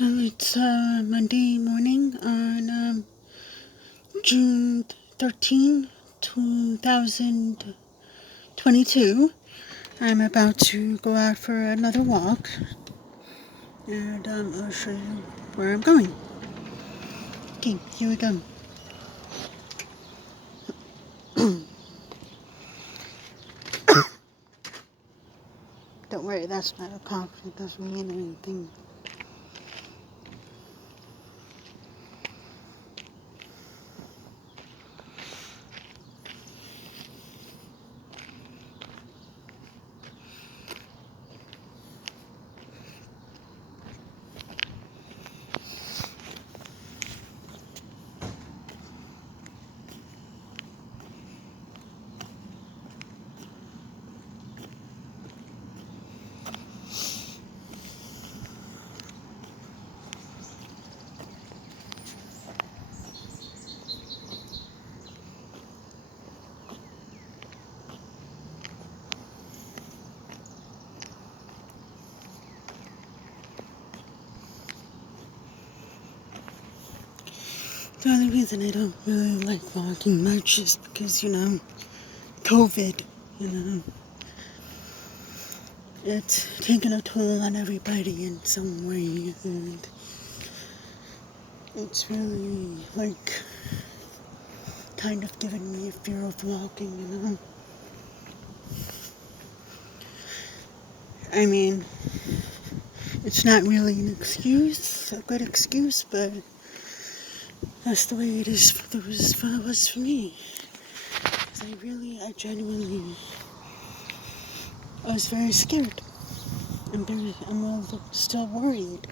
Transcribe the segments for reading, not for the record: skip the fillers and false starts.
Well, it's Monday morning on June 13, 2022. I'm about to go out for another walk, and I'll show you where I'm going. Okay, here we go. Don't worry, that's not a cough. It doesn't mean anything. The only reason I don't really like walking much is because, COVID, it's taken a toll on everybody in some way, and it's really, kind of given me a fear of walking. I mean, it's not really an excuse, a good excuse, but that's the way it is. It was for me. 'Cause I genuinely, I was very scared. I'm still worried.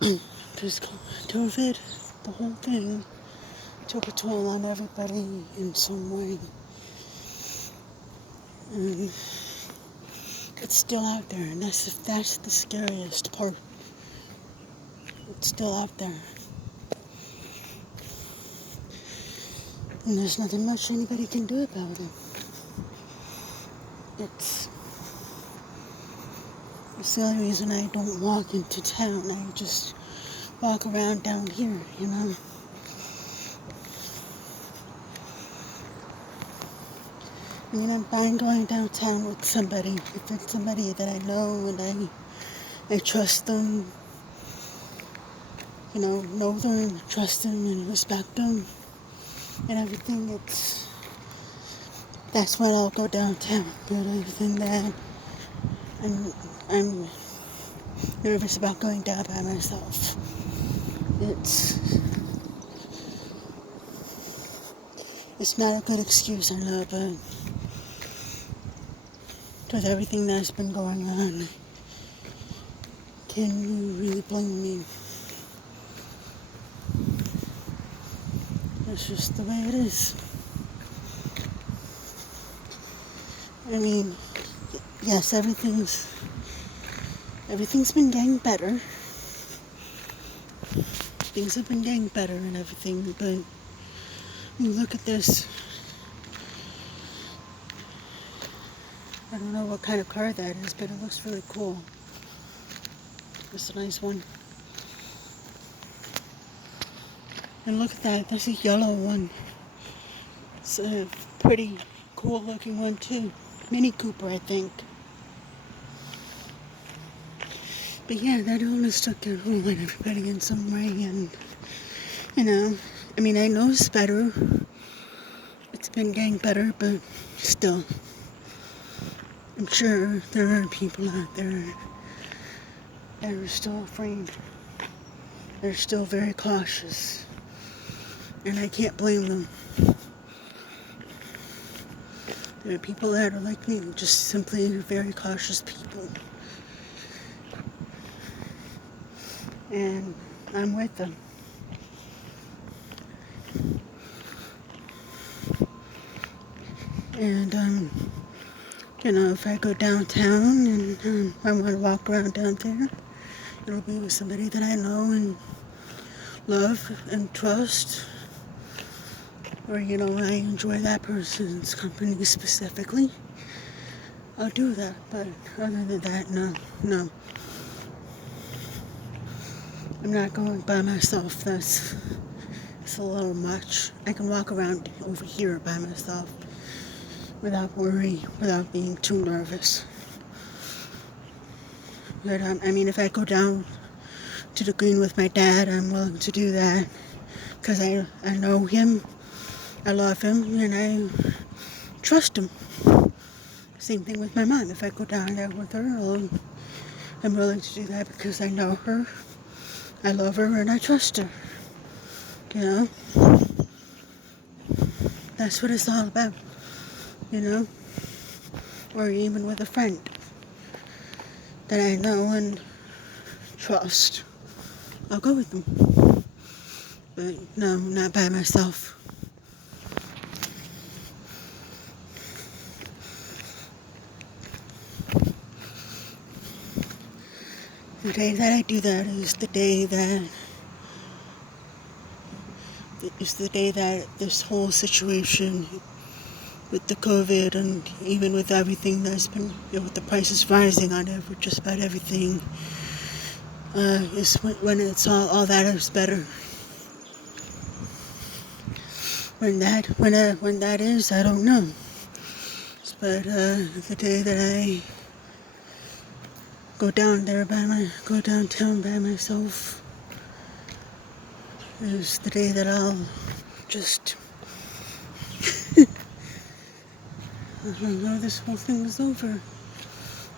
Because COVID, the whole thing, took a toll on everybody in some way. And it's still out there, and that's the scariest part. It's still out there. And there's nothing much anybody can do about it. It's the only reason I don't walk into town. I just walk around down here, I mean, I'm fine going downtown with somebody. If it's somebody that I know and I trust them, know them, trust them, and respect them, and everything, that's when I'll go downtown. But other than that, I'm nervous about going down by myself. It's not a good excuse, I know, but with everything that's been going on, can you really blame me? It's just the way it is. I mean, yes, everything's been getting better. Things have been getting better and everything, but you look at this. I don't know what kind of car that is, but it looks really cool. It's a nice one. And look at that, there's a yellow one. It's a pretty cool looking one too. Mini Cooper, I think. But yeah, that illness took a hold on everybody in some way, and I mean, I know it's better. It's been getting better, but still, I'm sure there are people out there that are still afraid. They're still very cautious, and I can't blame them. There are people that are like me, just simply very cautious people. And I'm with them. And, if I go downtown and I want to walk around down there, it'll be with somebody that I know and love and trust. Or, I enjoy that person's company specifically. I'll do that, but other than that, no. I'm not going by myself. It's a little much. I can walk around over here by myself without worry, without being too nervous. But I mean, if I go down to the green with my dad, I'm willing to do that because I know him, I love him, and I trust him. Same thing with my mom. If I go down there with her, I'm willing to do that because I know her, I love her, and I trust her. You know? That's what it's all about. You know? Or even with a friend that I know and trust. I'll go with them. But no, not by myself. The day that I do that is the day that this whole situation with the COVID and even with everything that's been, with the prices rising on just about everything, is when it's all that is better. When that is, I don't know. But the day that I go downtown by myself is the day that I'll just I know this whole thing is over,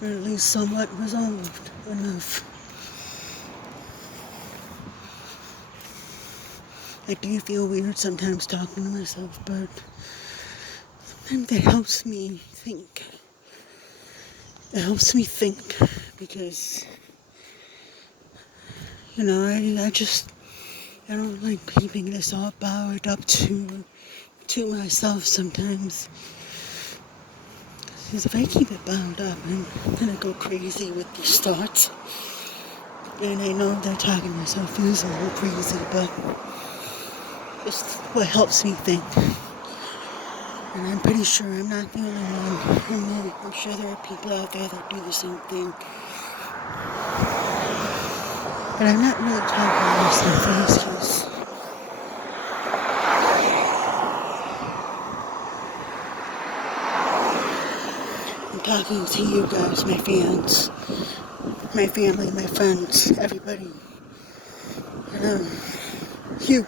or at least somewhat resolved enough. I do feel weird sometimes talking to myself, but sometimes it helps me think. It helps me think because, I don't like keeping this all bowered up to myself sometimes. Because if I keep it bound up, I'm gonna go crazy with these thoughts. And I know that talking to myself is a little crazy, but it's what helps me think. And I'm pretty sure I'm not the only one. I'm sure there are people out there that do the same thing. But I'm not really talking to myself in this case. I'm talking to you guys, my fans, my family, my friends, everybody. And you.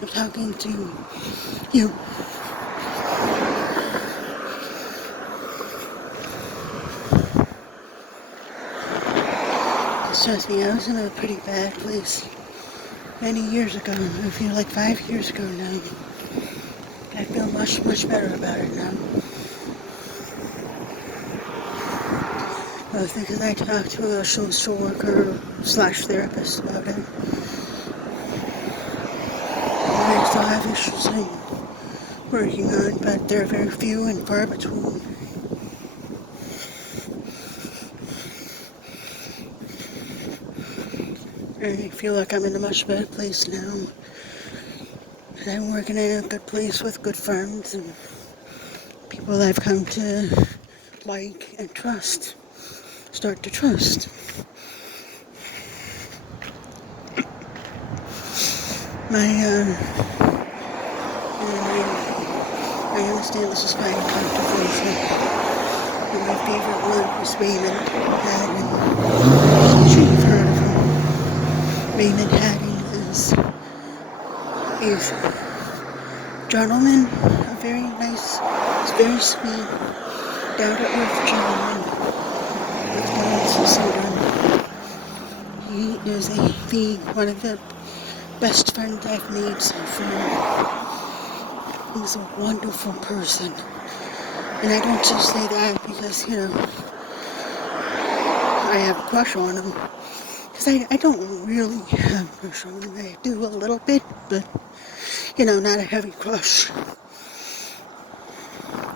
I'm talking to you. Trust me, I was in a pretty bad place many years ago. I feel like 5 years ago now. I feel much, much better about it now. Both because I talked to a social worker / therapist about it. And I still have issues I'm working on, but they're very few and far between. I feel like I'm in a much better place now. And I'm working in a good place with good friends and people I've come to like and start to trust. I understand this is kind of controversial. And my favorite one is Raymond Haddon. I'm sure you've heard of him. Raymond Haddon is a gentleman, a very nice, very sweet, down-to-earth gentleman with Down syndrome. He is one of the best friends I've made so far. He's a wonderful person. And I don't just say that because, I have a crush on him. Because I don't really have a crush on him. I do a little bit, but, not a heavy crush.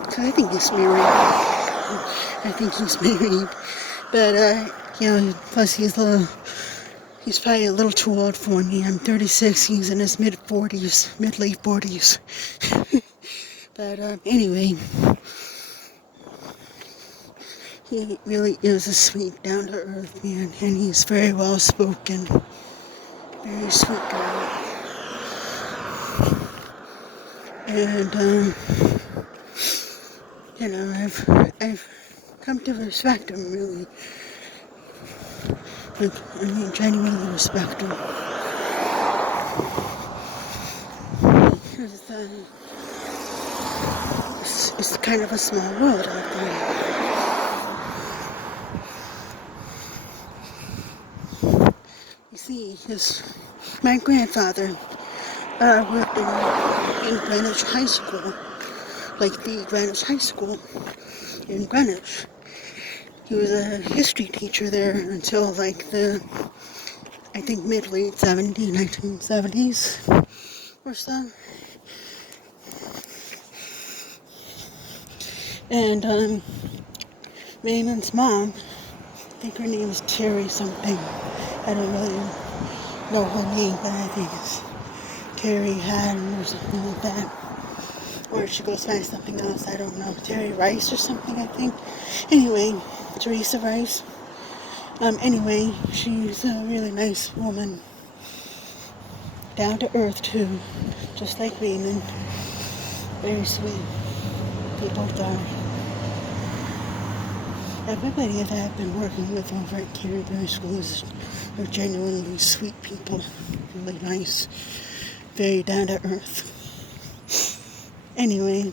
Because I think he's married. But, plus he's probably a little too old for me. I'm 36, he's in his late 40s. But, anyway, he really is a sweet, down-to-earth man, and he's very well-spoken. very sweet girl. And, I've come to respect him, really. Like, I mean, genuinely respect him. Because, it's kind of a small world out there. You see, my grandfather worked in Greenwich High School, like the Greenwich High School in Greenwich. He was a history teacher there until like I think mid-late 1970s or so. And Raymond's mom, I think her name is Terry something. I don't really know her name, but I think it's Terry Haddon or something like that. Or she goes by something else, I don't know. Terry Rice or something, I think. Anyway, Teresa Rice. Anyway, she's a really nice woman. Down to earth, too. Just like Raymond. Very sweet. They both are. Everybody that I've been working with over at Canterbury Schools are genuinely sweet people. Really nice. Very down to earth. Anyway,